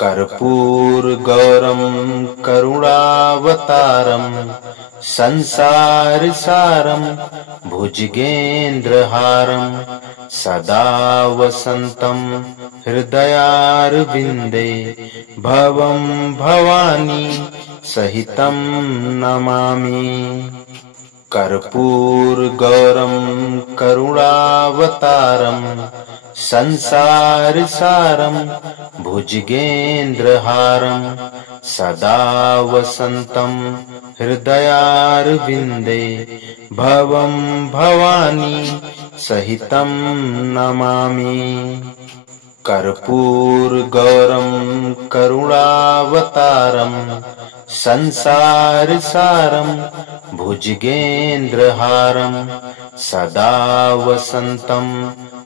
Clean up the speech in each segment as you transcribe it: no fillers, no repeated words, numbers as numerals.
कर्पूरगौरं करुणावतारं संसारसारं भुजगेन्द्रहारं सदा वसन्तं हृदयारविन्दे भवं भवानी सहितं नमामि। कर्पूरगौरं करुणावतारं संसारसारं भुजगेन्द्रहारं सदा वसन्तं हृदयारविन्दे भवं भवानी सहितं नमामि। कर्पूरगौरं करुणावतारं संसारसारं भुजगेन्द्रहारं सदा वसन्तं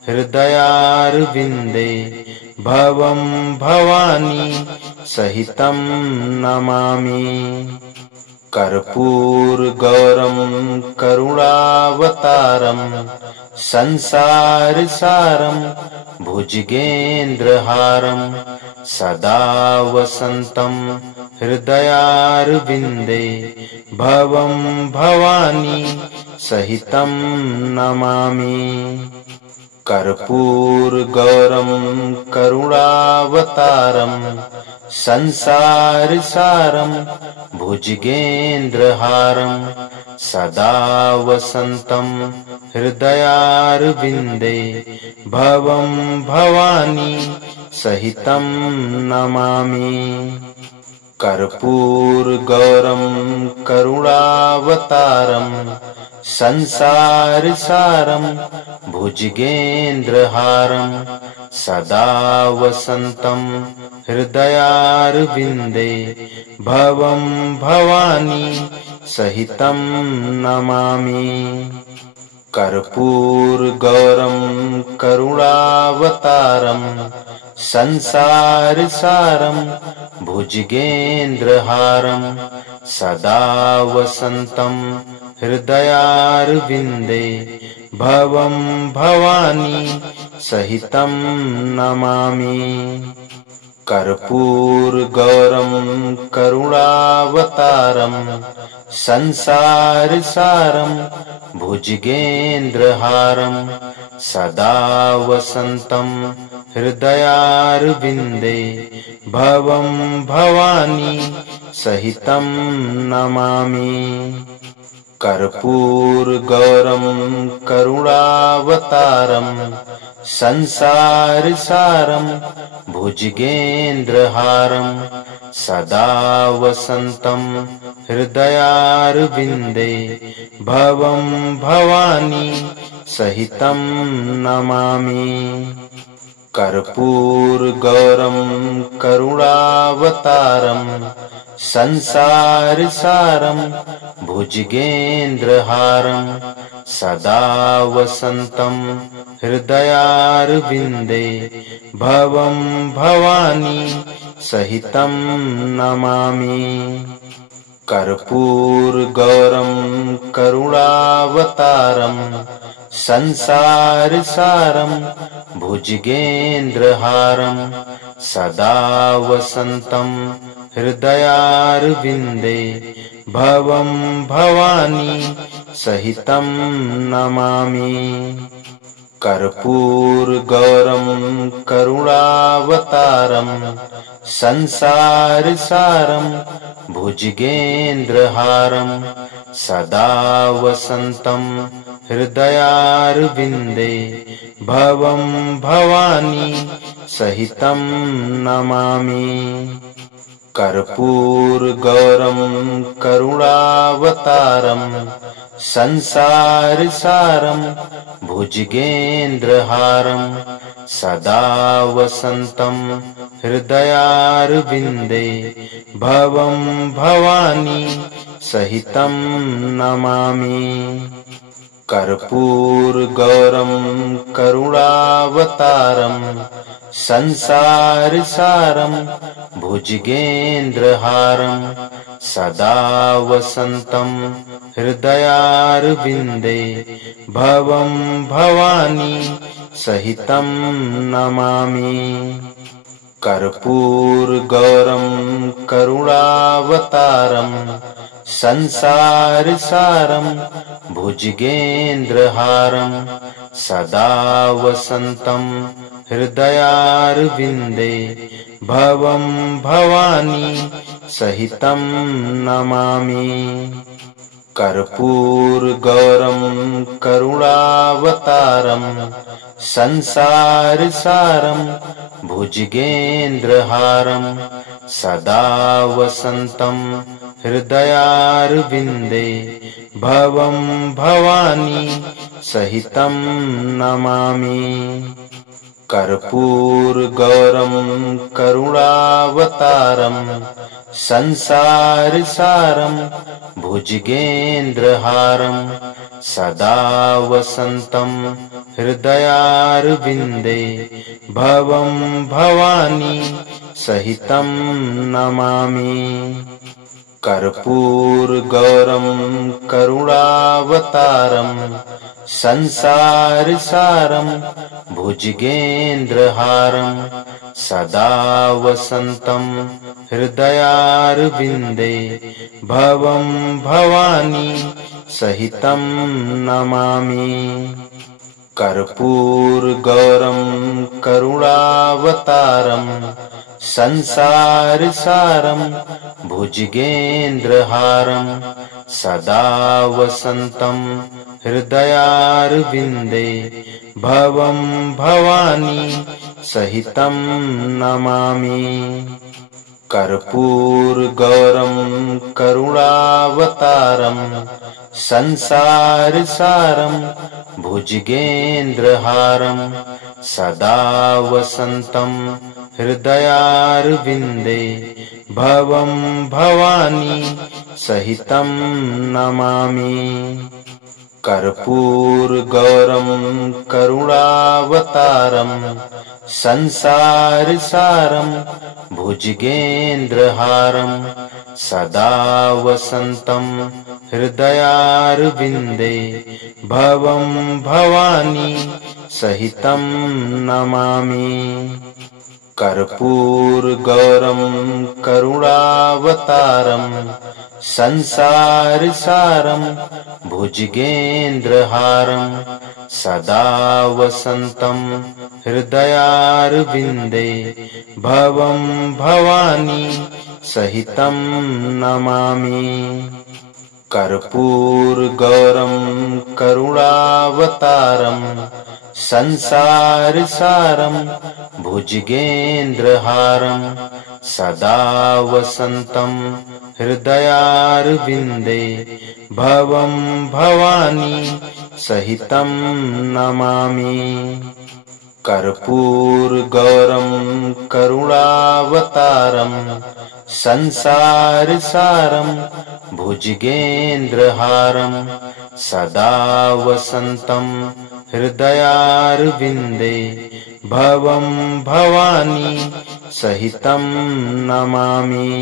हृदयारविन्दे भवं भवानी सहितं नमामि। कर्पूरगौरं करुणावतारं संसारसारं भुजगेन्द्रहारं सदा वसन्तं हृदयारविन्दे भवं भवानी सहितं नमामि। कर्पूरगौरं करुणावतारं संसारसारं भुजगेन्द्रहारं सदा वसन्तं हृदयारविन्दे भवं भवानी सहितं नमामि। कर्पूरगौरं करुणावतारं संसारसारं भुजगेन्द्रहारं सदा वसन्तं हृदयारविन्दे भवं भवानी सहितं नमामि। कर्पूरगौरं करुणावतारं संसारसारं भुजगेन्द्रहारं सदा वसन्तं हृदयारविन्दे भवं भवानी सहितं नमामि। कर्पूरगौरं करुणावतारं संसारसारं भुजगेन्द्रहारं सदा वसन्तं हृदयारविन्दे भवं भवानी सहितं नमामि। कर्पूरगौरं करुणावतारं संसारसारं भुजगेन्द्रहारं सदा वसन्तं हृदयारविन्दे भवं भवानी सहितं नमामि। कर्पूरगौरं करुणावतारं संसारसारं भुजगेन्द्रहारं सदा वसन्तं हृदयारविन्दे भवं भवानी सहितं नमामि। कर्पूरगौरं करुणावतारं संसारसारं भुजगेन्द्रहारं सदा वसन्तं हृदयारविन्दे भवं भवानी सहितं नमामि। कर्पूरगौरं करुणावतारं संसारसारं भुजगेन्द्रहारं सदा वसन्तं हृदयारविन्दे भवं भवानी सहितं नमामि। कर्पूरगौरं करुणावतारं संसारसारं भुजगेन्द्रहारं सदा वसन्तं हृदयारविन्दे भवं भवानी सहितं नमामि। कर्पूरगौरं करुणावतारं संसारसारं भुजगेन्द्रहारं सदा वसन्तं हृदयारविन्दे भवं भवानी सहितं नमामि। कर्पूरगौरं करुणावतारं संसारसारं भुजगेन्द्रहारं सदा वसन्तं हृदयारविन्दे भवं भवानी सहितं नमामि। कर्पूरगौरं करुणावतारं संसारसारं भुजगेन्द्रहारं सदा वसन्तं हृदयारविन्दे भवं भवानी सहितं नमामि। कर्पूरगौरं करुणावतारं संसारसारं भुजगेन्द्रहारं सदा वसन्तं हृदयारविन्दे भवं भवानी सहितं नमामि। कर्पूरगौरं करुणावतारं संसारसारं भुजगेन्द्रहारं सदा वसन्तं हृदयारविन्दे भवं भवानी सहितं नमामि। कर्पूरगौरं करुणावतारं संसारसारं भुजगेन्द्रहारं सदा वसन्तं हृदयारविन्दे भवं भवानी सहितं नमामि। कर्पूरगौरं करुणावतारं संसारसारं भुजगेन्द्रहारं सदा वसन्तं हृदयारविन्दे भवं भवानी सहितं नमामि। कर्पूरगौरं करुणावतारं संसारसारं भुजगेन्द्रहारं सदा वसन्तं हृदयारविन्दे भवं भवानी सहितं नमामि। कर्पूरगौरं करुणावतारं संसारसारं भुजगेन्द्रहारं सदा वसन्तं हृदयारविन्दे भवं भवानी सहितं नमामि। कर्पूरगौरं करुणावतारं संसारसारं भुजगेन्द्रहारं सदा वसन्तं हृदयारविन्दे भवं भवानी सहितं नमामि। कर्पूरगौरं करुणावतारं संसारसारं भुजगेन्द्रहारं सदा वसन्तं हृदयारविन्दे भवं भवानी सहितं नमामि।